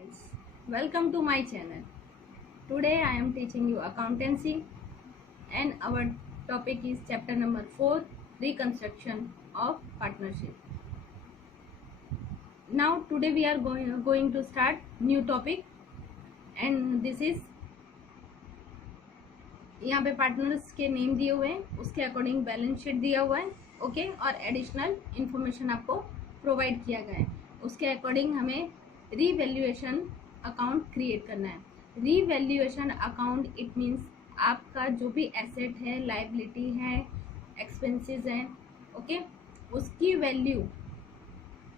friends, welcome to my channel. Today I am teaching you accountancy and our topic is chapter number 4, reconstruction of partnership. Now today we are going to start new topic and this is यहाँ पे partners के name दिए हुए हैं, उसके according balance sheet दिया हुआ है, ओके, और एडिशनल इंफॉर्मेशन आपको प्रोवाइड किया गया है। उसके अकॉर्डिंग हमें रीवैल्यूएशन अकाउंट क्रिएट करना है। रीवैल्यूएशन अकाउंट इट मीन्स आपका जो भी एसेट है, लायबिलिटी है, एक्सपेंसेस हैं, ओके, उसकी वैल्यू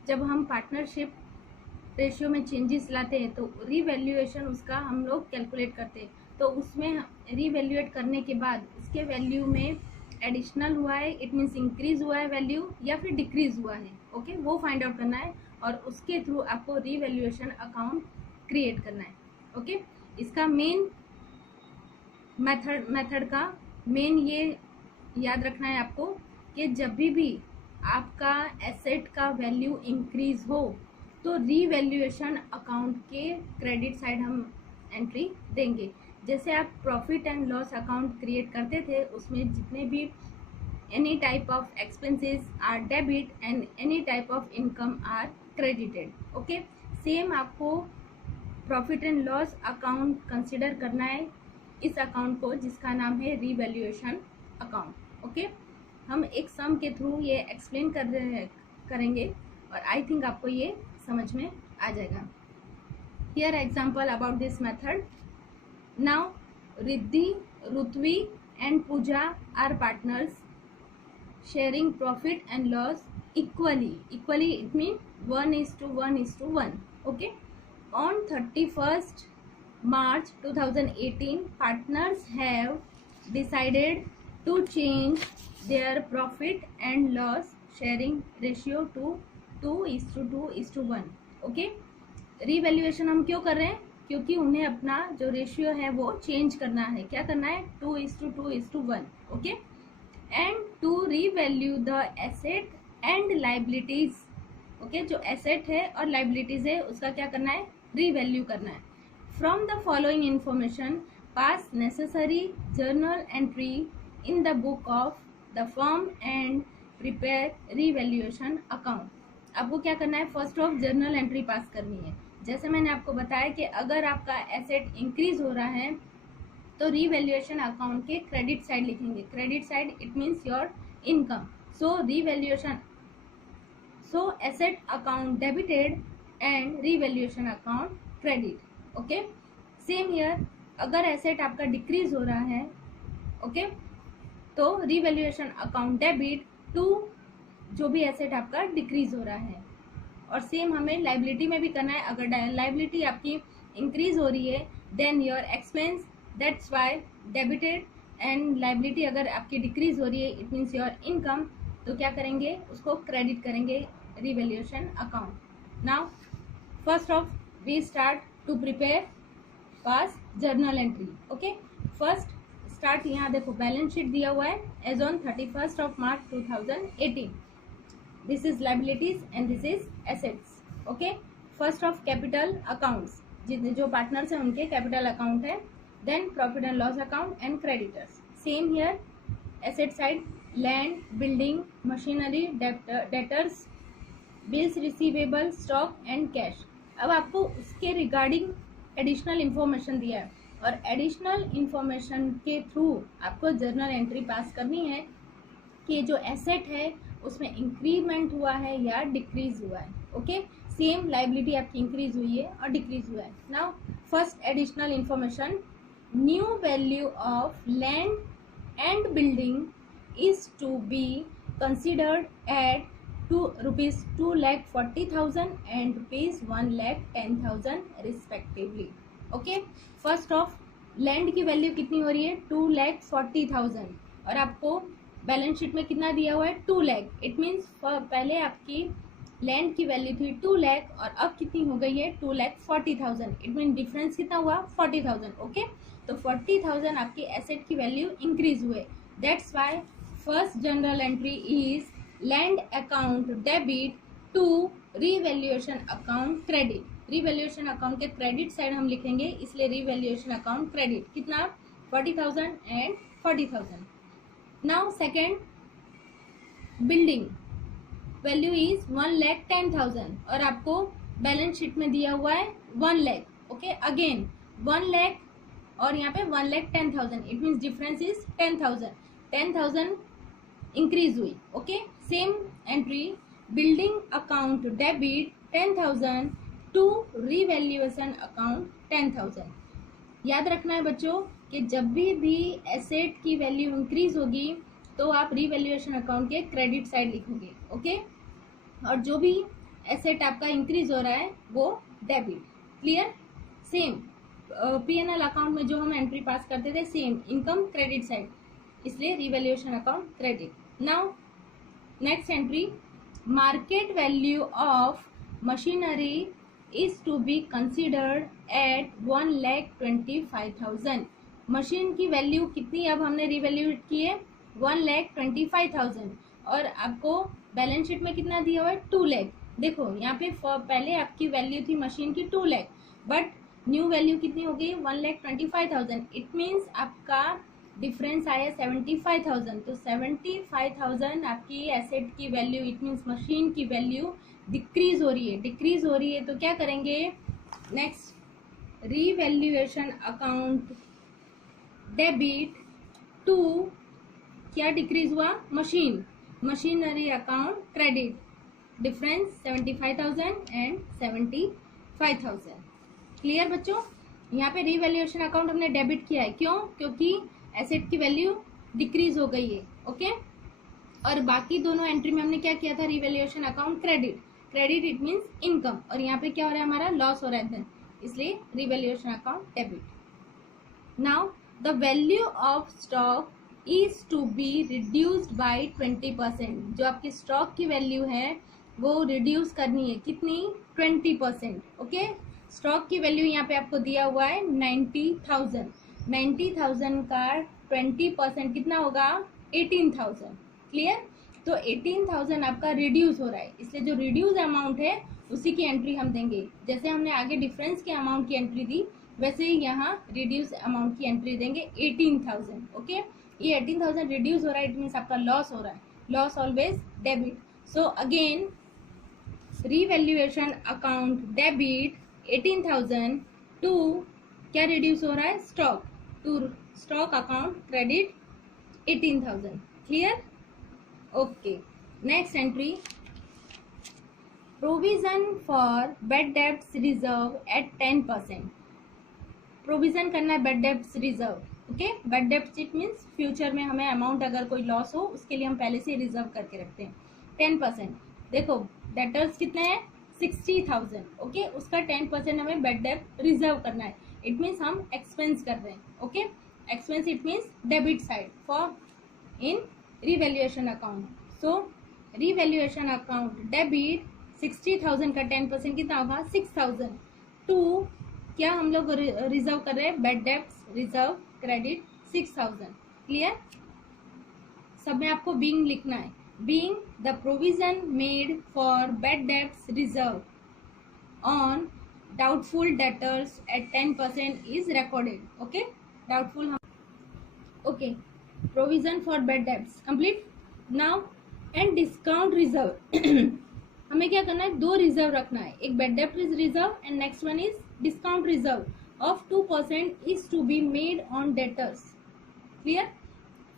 जब हम पार्टनरशिप रेशियो में चेंजेस लाते हैं तो रीवैल्यूएशन उसका हम लोग कैलकुलेट करते हैं। तो उसमें रीवैल्यूएट करने के बाद उसके वैल्यू में एडिशनल हुआ है, इट मीन्स इंक्रीज हुआ है वैल्यू या फिर डिक्रीज हुआ है, ओके, वो फाइंड आउट करना है और उसके थ्रू आपको रीवैल्यूएशन अकाउंट क्रिएट करना है, ओके। इसका मेन मेथड का मेन ये याद रखना है आपको कि जब भी आपका एसेट का वैल्यू इंक्रीज हो तो रीवैल्यूएशन अकाउंट के क्रेडिट साइड हम एंट्री देंगे। जैसे आप profit and loss account create करते थे, उसमें जितने भी any type of expenses are debit and any type of income are credited, okay. Same आपको profit and loss account consider करना है, इस अकाउंट को जिसका नाम है रीवैल्यूएशन अकाउंट, ओके। हम एक सम के थ्रू ये एक्सप्लेन करेंगे और आई थिंक आपको ये समझ में आ जाएगा। Here example about this method. Now Riddhi, Rutvi and Pooja are partners sharing profit and loss equally it means 1:1:1, okay. On 31st March 2018 partners have decided to change their profit and loss sharing ratio to 2:2:1, okay. Revaluation हम क्यों कर रहे हैं? क्योंकि उन्हें अपना जो ratio है वो चेंज करना है। क्या करना है? 2:2:1, okay. And to revalue the asset and liabilities, okay, जो एसेट है और लाइबिलिटीज है उसका क्या करना है? रीवैल्यू करना है। From the following information pass necessary journal entry in the book of the firm and prepare revaluation account. आपको क्या करना है? फर्स्ट ऑफ जर्नल एंट्री पास करनी है। जैसे मैंने आपको बताया कि अगर आपका एसेट इंक्रीज हो रहा है तो रीवैल्यूएशन अकाउंट के क्रेडिट साइड लिखेंगे। Credit side it means your income. So revaluation, so asset account debited and revaluation account credit, okay. Same here, अगर एसेट आपका डिक्रीज हो रहा है, ओके, तो रीवैल्यूएशन अकाउंट डेबिट टू जो भी एसेट आपका डिक्रीज हो रहा है। और सेम हमें लाइबिलिटी में भी करना है। अगर लाइबिलिटी आपकी इंक्रीज हो रही है then your expense, that's why debited, and liability अगर आपकी डिक्रीज हो रही है इट मीन्स योर इनकम, तो क्या करेंगे? उसको क्रेडिट करेंगे revaluation account. Now first of we start to prepare pass journal entry, okay. First start, यहाँ देखो बैलेंस शीट दिया हुआ है as on 31st March 2018। This is liabilities and this is assets, okay. First of capital accounts, जितने जो partners हैं उनके capital account है। Then profit and loss account and creditors. Same here, asset side, land, building, machinery, debtors, bills receivable, stock and cash. अब आपको उसके regarding additional information दिया है और एडिशनल इंफॉर्मेशन के थ्रू आपको जर्नल एंट्री पास करनी है कि जो एसेट है उसमें इंक्रीमेंट हुआ है या डिक्रीज हुआ है, ओके। सेम लाइबिलिटी आपकी इंक्रीज हुई है और डिक्रीज हुआ है। Now first additional information, new value of land and building is to be considered at rupees 2,40,000 and rupees 1,10,000 respectively, okay। first of land की वैल्यू कितनी हो रही है? 2,40,000 और आपको बैलेंस शीट में कितना दिया हुआ है? 2 लाख। इट मीन्स पहले आपकी लैंड की वैल्यू थी 2 लाख और अब कितनी हो गई है? 2,40,000। इट मीन डिफरेंस कितना हुआ? 40,000, ओके। तो 40,000 आपकी एसेट की वैल्यू इंक्रीज हुए। That's why first journal entry is land account debit to revaluation account credit. Revaluation account के क्रेडिट साइड हम लिखेंगे, इसलिए रीवैल्यूएशन अकाउंट क्रेडिट कितना 40,000 and 40,000. Now second, building value is 1,10,000 और आपको बैलेंस शीट में दिया हुआ है 1 लाख. ओके, अगेन 1 लाख और यहाँ पे 1,10,000. It means difference is 10,000 increase हुई. Okay, same entry, building account debit 10,000 to revaluation account 10,000. याद रखना है बच्चों कि जब भी एसेट की वैल्यू इंक्रीज होगी तो आप रीवैल्यूएशन अकाउंट के क्रेडिट साइड लिखोगे. ओके, और जो भी एसेट आपका इंक्रीज हो रहा है वो debit. Clear? Same PNL account में जो हम एंट्री पास करते थे सेम इनकम क्रेडिट साइड, इसलिए revaluation account credit. Now next entry, market value of machinery is to be considered at 1,25,000. Machine की वैल्यू कितनी अब हमने रिवैल्यूएट की है 1,25,000 और आपको बैलेंस शीट में कितना दिया हुआ है 2 लाख. देखो यहाँ पे पहले आपकी वैल्यू थी मशीन की 2 लाख, बट न्यू वैल्यू कितनी हो गई 1,25,000. इट मीन्स आपका डिफरेंस आया 75,000. तो 75,000 आपकी एसेट की वैल्यू, इट मीन्स मशीन की वैल्यू डिक्रीज हो रही है. तो क्या करेंगे, next revaluation account debit to क्या डिक्रीज हुआ machinery account credit, difference 75,000 and 75,000. Clear बच्चों? यहाँ पे रीवैल्यूएशन अकाउंट हमने डेबिट किया है, क्यों? क्योंकि एसेट की वैल्यू डिक्रीज हो गई है. ओके, और बाकी दोनों एंट्री में हमने क्या किया था revaluation account credit it means income, और यहाँ पे क्या हो रहा है हमारा लॉस हो रहा है, इसलिए revaluation account debit. Now the value of stock is to be reduced by 20%. जो आपकी स्टॉक की वैल्यू है वो रिड्यूस करनी है, कितनी 20%. ओके, स्टॉक की वैल्यू यहाँ पे आपको दिया हुआ है 90,000 का 20% कितना होगा 18,000. क्लियर? तो 18,000 आपका रिड्यूस हो रहा है, इसलिए जो रिड्यूस अमाउंट है उसी की एंट्री हम देंगे. जैसे हमने आगे डिफरेंस के अमाउंट की एंट्री दी वैसे ही यहाँ रिड्यूस अमाउंट की एंट्री देंगे 18,000. ओके, ये 18,000 रिड्यूस हो रहा है, इट मीन्स आपका लॉस हो रहा है. Loss always debit. So again revaluation account debit 18,000 to क्या रिड्यूस हो रहा है stock, to stock account credit 18,000. Clear? Okay, next entry, provision for bad debts reserve at 10%. Provision करना है bad debts reserve. Okay, bad debts it means future में हमें amount अगर कोई लॉस हो उसके लिए हम पहले से रिजर्व करके रखते हैं 10%. देखो डेटर्स कितने हैं 60,000. ओके, उसका 10% हमें बैड डेब्ट रिजर्व करना है. इट मीन्स हम एक्सपेंस कर रहे हैं. Okay, expense it means debit side for in revaluation account. So revaluation account debit 60,000 का 10% कितना होगा 6,000 टू क्या हम लोग रिजर्व कर रहे हैं bad debts reserve credit 6,000. Clear? सब में आपको बीइंग लिखना है. Being the provision made for bad debts reserve on doubtful debtors at 10% is recorded. Okay, doubtful हम okay, provision for bad debts complete. Now and discount reserve हमें क्या करना है 2 रिजर्व रखना है, एक बैड डेब्ट reserve and next one is discount reserve of 2% is to be made on debtors. Clear?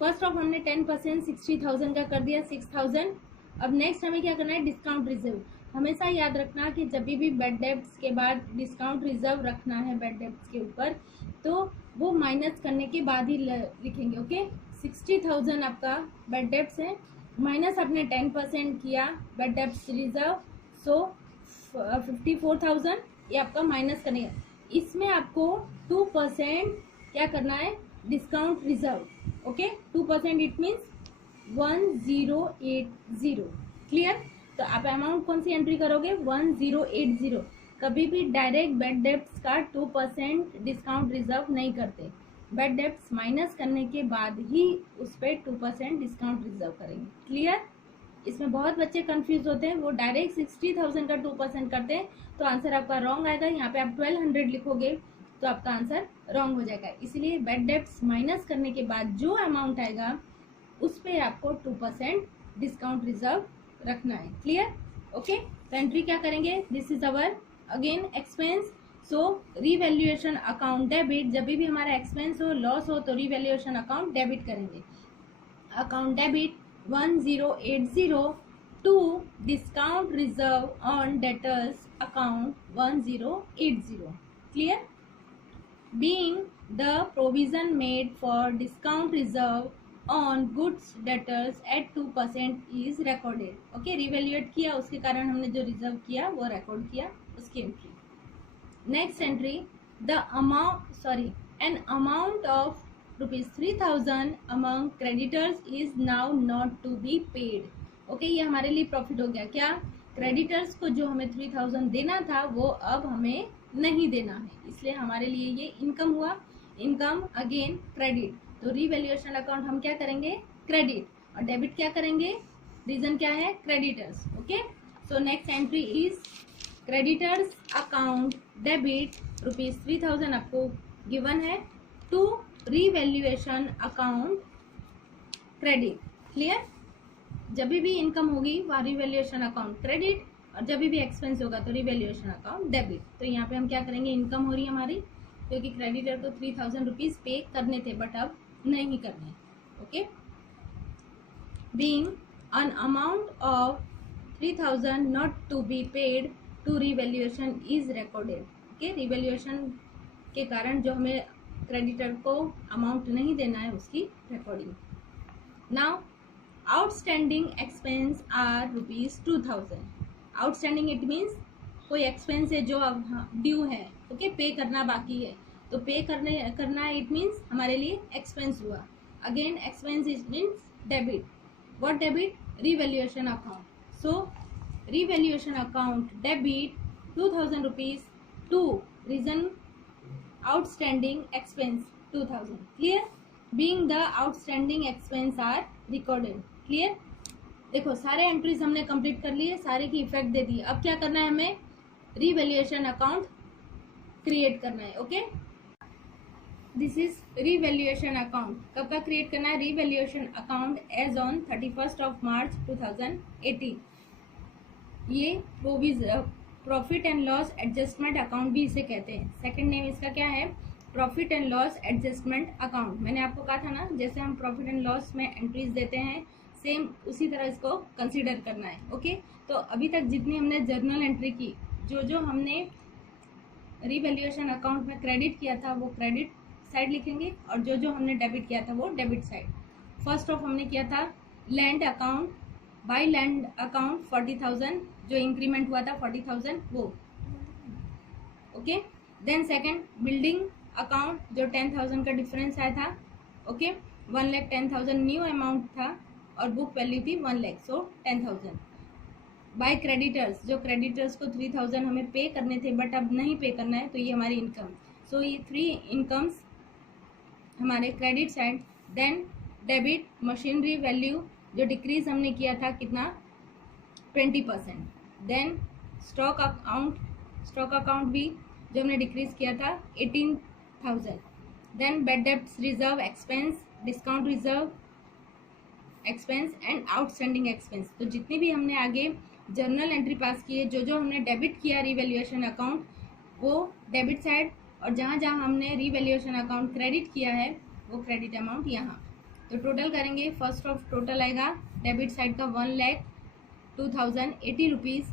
First of हमने 10% 60,000 का कर दिया 6,000. अब नेक्स्ट हमें क्या करना है डिस्काउंट रिजर्व. हमेशा याद रखना कि जब भी बैड डेब्ट्स के बाद डिस्काउंट रिजर्व रखना है बैड डेब्ट्स के ऊपर तो वो माइनस करने के बाद ही लिखेंगे. ओके, 60,000 आपका बैड डेब्ट्स है, माइनस आपने 10% किया बैड डेब्ट्स रिजर्व, सो 54,000 ये आपका माइनस करने. इसमें आपको 2% क्या करना है discount reserve. Okay, 2% it means 1080. Clear? तो आप अमाउंट कौन सी एंट्री करोगे 1080. कभी भी डायरेक्ट बैड डेब्ट्स का 2% डिस्काउंट रिजर्व नहीं करते, बैड डेब्ट्स माइनस करने के बाद ही उस पर 2% डिस्काउंट रिजर्व करेंगे. क्लियर? इसमें बहुत बच्चे कंफ्यूज होते हैं, वो डायरेक्ट 60,000 का 2% करते हैं, तो आंसर आपका रॉन्ग आएगा। यहाँ पे आप 1200 लिखोगे तो आपका आंसर रॉन्ग हो जाएगा। इसलिए बैड डेब्ट्स माइनस करने के बाद जो अमाउंट आएगा उस पे आपको 2% डिस्काउंट रिजर्व रखना है। क्लियर? ओके, तो एंट्री क्या करेंगे, this is our again expense. So revaluation account debit, जब भी हमारा एक्सपेंस हो, लॉस हो, तो रिवैल्यूएशन अकाउंट डेबिट करेंगे। Account debit 1080 to discount reserve on debtors account 1080। Clear? Being the provision made for discount reserve on goods debtors at 2% is recorded. Okay, revaluate किया, उसके कारण हमने जो रिजर्व किया वो रिकॉर्ड किया, उसकी entry. Next entry, an amount of ₹3,000 among creditors is now not to be paid. Okay, ये हमारे लिए प्रॉफिट हो गया। क्या? क्रेडिटर्स को जो हमें 3,000 देना था वो अब हमें नहीं देना है, इसलिए हमारे लिए ये इनकम हुआ। इनकम अगेन क्रेडिट, तो रिवैल्यूएशन अकाउंट हम क्या करेंगे, क्रेडिट, और डेबिट क्या करेंगे, रीजन क्या है, creditors. Okay, so next entry is creditors account debit ₹3,000 आपको गिवन है to revaluation account credit. Clear? जब भी इनकम होगी वहाँ रिवैल्यूएशन अकाउंट क्रेडिट, और जब भी एक्सपेंस होगा तो रिवैल्यूएशन अकाउंट डेबिट। तो यहाँ पे हम क्या करेंगे, इनकम हो रही है हमारी, क्योंकि क्रेडिटर को 3,000 रुपीज पे करने थे बट अब नहीं करने। Okay, being an amount of 3,000 not to be paid to revaluation is recorded. Okay, revaluation के कारण जो हमें क्रेडिटर को अमाउंट नहीं देना है उसकी recording. Now outstanding expense are ₹2,000। Outstanding it means कोई एक्सपेंस है जो ड्यू है, ओके, पे करना बाकी है, तो पे करना इट मीन्स हमारे लिए एक्सपेंस हुआ। Again expense it means debit. What debit? Revaluation account. So revaluation account debit 2,000 rupees to reason outstanding expense 2,000। Clear? Being the outstanding expense are recorded. Clear? देखो सारे एंट्रीज हमने कंप्लीट कर लिए, सारे की इफेक्ट दे दी। अब क्या करना है, हमें रिवैल्यूएशन अकाउंट क्रिएट करना है। Okay, this is revaluation account. कब का क्रिएट करना है, रिवैल्यूएशन अकाउंट एज ऑन 31 मार्च 2018। ये profit and loss adjustment account भी इसे कहते हैं। सेकंड नेम इसका क्या है, profit and loss adjustment account. मैंने आपको कहा था ना, जैसे हम प्रॉफिट एंड लॉस में एंट्रीज देते हैं सेम उसी तरह इसको कंसीडर करना है। ओके, तो अभी तक जितनी हमने जर्नल एंट्री की, जो हमने रिवैल्यूएशन अकाउंट में क्रेडिट किया था वो क्रेडिट साइड लिखेंगे, और जो हमने डेबिट किया था वो डेबिट साइड। फर्स्ट ऑफ हमने किया था land account, by land account 40,000, जो इंक्रीमेंट हुआ था 40,000 वो। Okay, then second building account, जो 10,000 का डिफरेंस आया था। ओके, 1,10,000 न्यू अमाउंट था और बुक वैल्यू थी 1 लाख, सो 10,000। बाय क्रेडिटर्स, जो क्रेडिटर्स को 3,000 हमें पे करने थे बट अब नहीं पे करना है, तो ये हमारी इनकम। सो ये 3 इनकम्स हमारे credit side. Then debit machinery value, जो डिक्रीज हमने किया था कितना, 20%। देन स्टॉक अकाउंट भी जो हमने डिक्रीज किया था 18,000। Then bad debts reserve expense, discount reserve expense and outstanding expense. तो जितनी भी हमने आगे जर्नल एंट्री पास की है, जो हमने डेबिट किया रिवैल्यूएशन अकाउंट वो डेबिट साइड, और जहाँ हमने रिवैल्यूएशन अकाउंट क्रेडिट किया है वो क्रेडिट अमाउंट यहाँ। तो टोटल करेंगे, फर्स्ट ऑफ टोटल आएगा डेबिट साइड का 1,02,080 रुपीज़,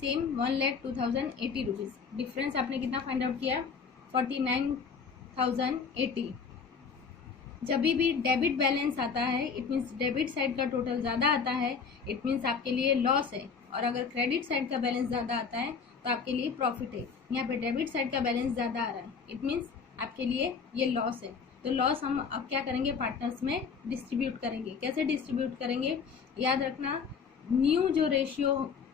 सेम 1,02,080 रुपीज़। डिफरेंस आपने कितना फाइंड आउट किया, 49,080। जब भी डेबिट बैलेंस आता है इट मीन्स डेबिट साइड का टोटल ज़्यादा आता है, इट मीन्स आपके लिए लॉस है, और अगर क्रेडिट साइड का बैलेंस ज़्यादा आता है तो आपके लिए प्रॉफिट है। यहाँ पे डेबिट साइड का बैलेंस ज़्यादा आ रहा है, इट मीन्स आपके लिए ये लॉस है। तो लॉस हम अब क्या करेंगे, पार्टनर्स में डिस्ट्रीब्यूट करेंगे। कैसे डिस्ट्रीब्यूट करेंगे, याद रखना, न्यू जो रेशियो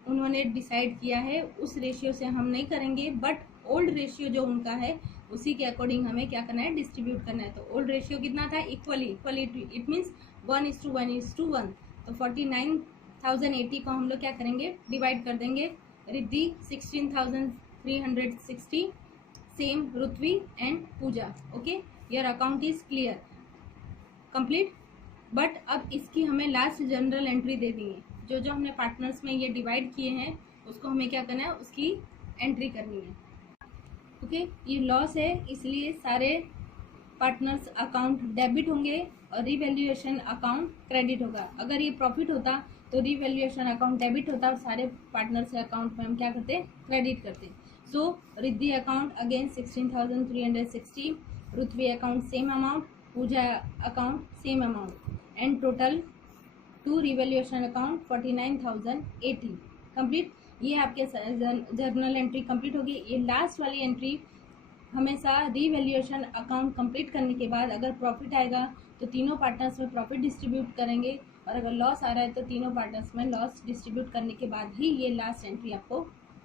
उन्होंने डिसाइड किया है उस रेशियो से हम नहीं करेंगे, बट ओल्ड रेशियो जो उनका है उसी के अकॉर्डिंग हमें क्या करना है, डिस्ट्रीब्यूट करना है। तो ओल्ड रेशियो कितना था, इक्वली, इट मीन्स 1:1:1। तो 1080 को हम लोग क्या करेंगे, डिवाइड कर देंगे। Riddhi 16,360, same Rutvi and Pooja. Okay, your account is clear, complete. But अब इसकी हमें लास्ट जनरल एंट्री दे दी है। जो जो हमने पार्टनर्स में ये डिवाइड किए हैं उसको हमें क्या करना है, उसकी एंट्री करनी है। ओके, ये लॉस है इसलिए सारे पार्टनर्स अकाउंट डेबिट होंगे और रिवैल्यूएशन अकाउंट क्रेडिट होगा। अगर ये प्रॉफिट होता तो रिवैल्यूएशन अकाउंट डेबिट होता और सारे पार्टनर्स के अकाउंट में हम क्या करते, क्रेडिट करते। So Riddhi account again 16,360, Rutvi account same amount, Pooja account same amount, and total to revaluation account 49,080 complete. ये आपके जर्नल एंट्री कंप्लीट होगी। ये लास्ट वाली एंट्री हमेशा रिवैल्यूएशन अकाउंट कंप्लीट करने के बाद अगर प्रॉफिट आएगा तो तीनों पार्टनर्स में प्रॉफिट डिस्ट्रीब्यूट करेंगे, और अगर लॉस आ रहा है तो तीनों पार्टनर्स में लॉस डिस्ट्रीब्यूट करने के बाद ही ये लास्ट एंट्री आपको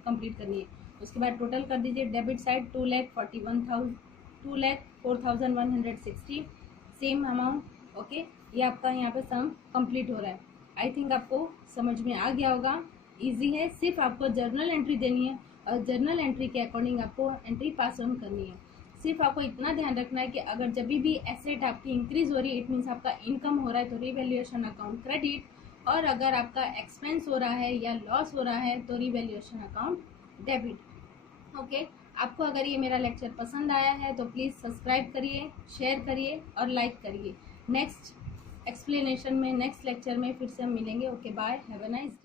कंप्लीट करनी है। उसके बाद टोटल कर दीजिए। Debit side 2,04,160, same amount. Okay, ये आपका यहाँ पे सम कंप्लीट हो रहा है। आई थिंक आपको समझ में आ गया होगा। इजी है, सिर्फ आपको जर्नल एंट्री देनी है और जर्नल एंट्री के अकॉर्डिंग आपको एंट्री पास ऑन करनी है। सिर्फ आपको इतना ध्यान रखना है कि अगर जब भी एसेट आपकी इंक्रीज हो रही है, इट मीन्स आपका इनकम हो रहा है तो रिवैल्यूएशन अकाउंट क्रेडिट, और अगर आपका एक्सपेंस हो रहा है या लॉस हो रहा है तो रिवैल्यूएशन अकाउंट डेबिट। ओके, आपको अगर ये मेरा लेक्चर पसंद आया है तो प्लीज़ सब्सक्राइब करिए, शेयर करिए और लाइक करिए। नेक्स्ट एक्सप्लेनेशन में, नेक्स्ट लेक्चर में फिर से हम मिलेंगे। Okay, bye, have a nice day.